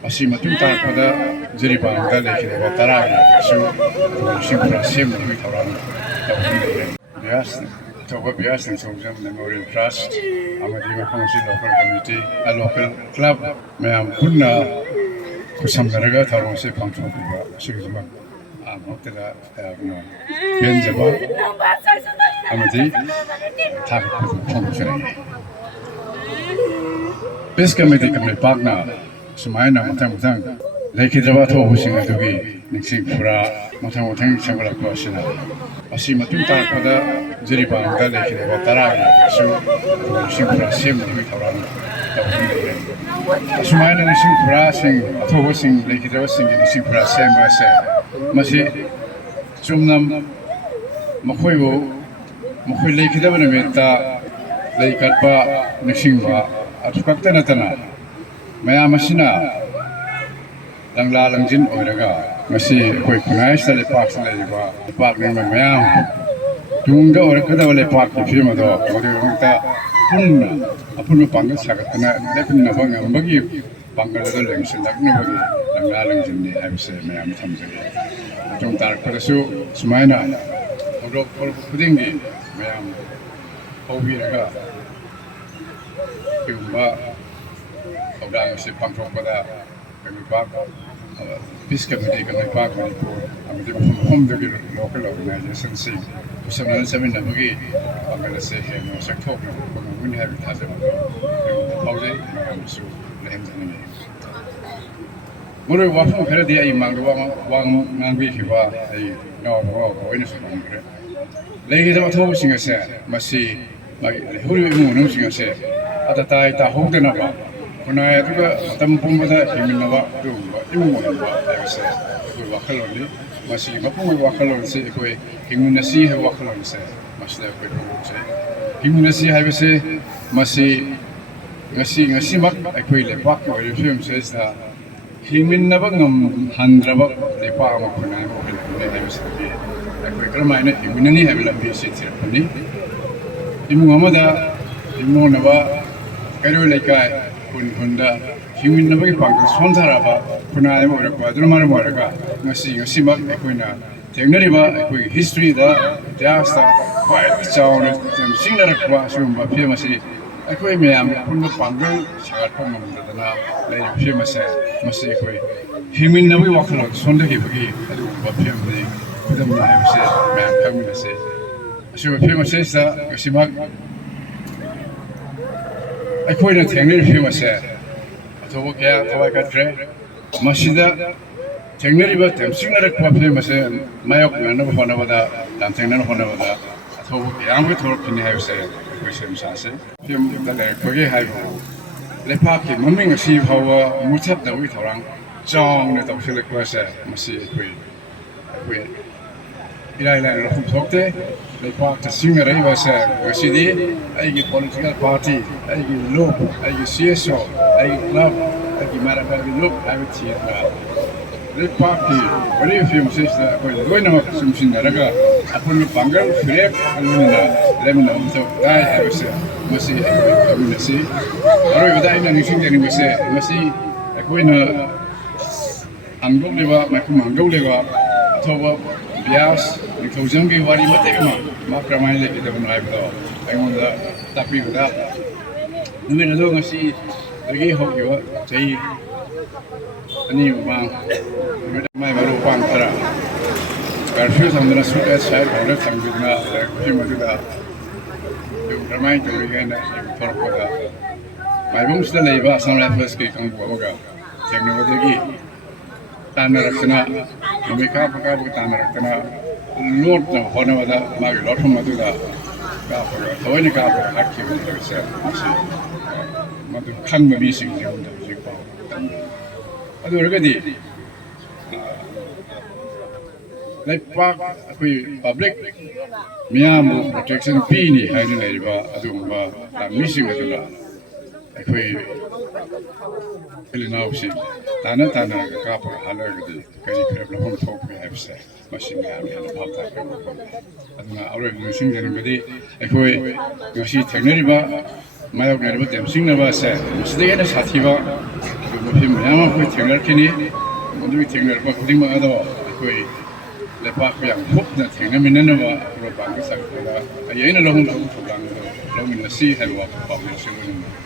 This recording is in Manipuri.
Asi matung pada Jiribam dan Leikhidaba tarang su Singapura Semlagani orang bias coba bias Ningsing Memorial Trust amadi fungsi local community a local club memang punna kusamdaraga tarong se pangtung juga sugima hotel benjaba amadi tak fungsi best committee kami partner Semaina matang-matang Leikhidaba Athouba singa dugi Ningsing pura matang-matang sanggalak sina asi matung pada Jiribam dan Leikhidaba tarang su Ningsing pura Semlagani orang Semaina Ningsing pura sing Athouba sing Leikhidaba sing Ningsing pura Semlagani masih cumnam makoi Leikhidaba namita Leikhidaba Ningsing ba atukak tanah Maya masina langla langjin oraga masi koi kunai sale park sale ba park ne maya tunga oraga da wale park ki firma do ode ngta punna apun pangal sagatna lepin na bang ambagi pangal da lengsin dak ne bagi langla langjin ni abse maya thamje tung tar padasu sumaina odok pol pudingi maya hobi raga kumba Udang si pangkong pada kami pak, peace committee kami pak Manipur, kami di home dari local organisation si, sebenarnya kami nak bagi panggil si yang sektor pengguna habitat itu, pauze kami su lehem ini. Mula waktu kerja dia imang wang nganggi kiba, ngaw ini semua kerja. Leikhidaba Athouba singa se masih huru imu singa se, ada tahu dengan apa. Kuna juga tampung pada iminawa tu, imu apa ayat itu wakalon ni masih mapung wakalon se ikoi imunasi he wakalon se masih ikoi tu se imunasi ayat se masih ngasi mak ikoi lepak ikoi film se sta iminawa ngam handraba lepak mak kuna ayat se ikoi kerana ini imunani ayat lebih sensitif ni imu amada imu nawa karo lekai Punda human na bagi pangkal sontaraba punai mo rakwa drama mo raka ngasi mak ekoina tengnari ba ekoi history da jasta quite sound singna rakwa sumba famous ekoi meam punna pangkal sagat pangam dana lai famous masi ekoi human na bagi wakalo sondaki bagi adu ba family kudam na ayose meam kamina se asu famous sa ngasi mak Aku ini teknik famous ya, atau kaya kawai katre, masih ada teknik iba temsing ada kuat famous ya, mayok mana pun mana pada, dan teknik mana pada, atau yang itu thor kini harus saya, aku semasa saya, film kita leh pergi harus, lepas ki mami ngasih bawa mutat dah wih orang, jang ni tak filek kuasa, masih aku ilai lakukan thokte. Lepas tersinggah dari bahasa presiden, ayat political party, ayat lob, ayat CSO, ayat club, ayat mana lagi lob, ayat tiada. Lepas tu, boleh film sesa, boleh dua nama sumsin daraga, apun panggal frek, aluna, lemna untuk ayat bahasa masih komunikasi. Orang kita ini Ningsing jadi masih aku ini anggap lewa, macam anggap lewa, atau bias, dikau ke wari mati mak ramai lagi kita menai betul. Ayam dah tapi dah. Mungkin ada ngasih lagi hok juga. Jadi ini bang, mai baru bang tera. Karena sambil suka saya kalau sambil na cuma juga. Ramai tu begini thor pada. Mai bung sudah leba sambil first ke kang buat juga. Teknologi lagi. Tanah raksana, mereka pakai tanah raksana. Lord na hona wada magi lot homa tu da ka pa thoi ni ka pa hakki ni ka se madu khang ma bi sing ni da ji pa adu ra di like park akui public miam protection pi ni hai ni lai ba adu ba ta mi sing da akui 필리나우시 나는 단어가 가포 하려거든 그리 그래서 홈 토크 해보세 마시면 하면 밥다 아드나 아우레 닝싱되는 거디 에코에 역시 테크놀리바 마약 내리바 댐싱나바세 시대에는 사티바 그 뭐야마 그 테크놀키니 먼저 테크놀바 고딩마도 에코에 레파 그냥 훅나 테크놀미는바 그로 방기 상태다 얘는 너무 좋다는 거 너무 너시 해봐 밥을 쓰는 거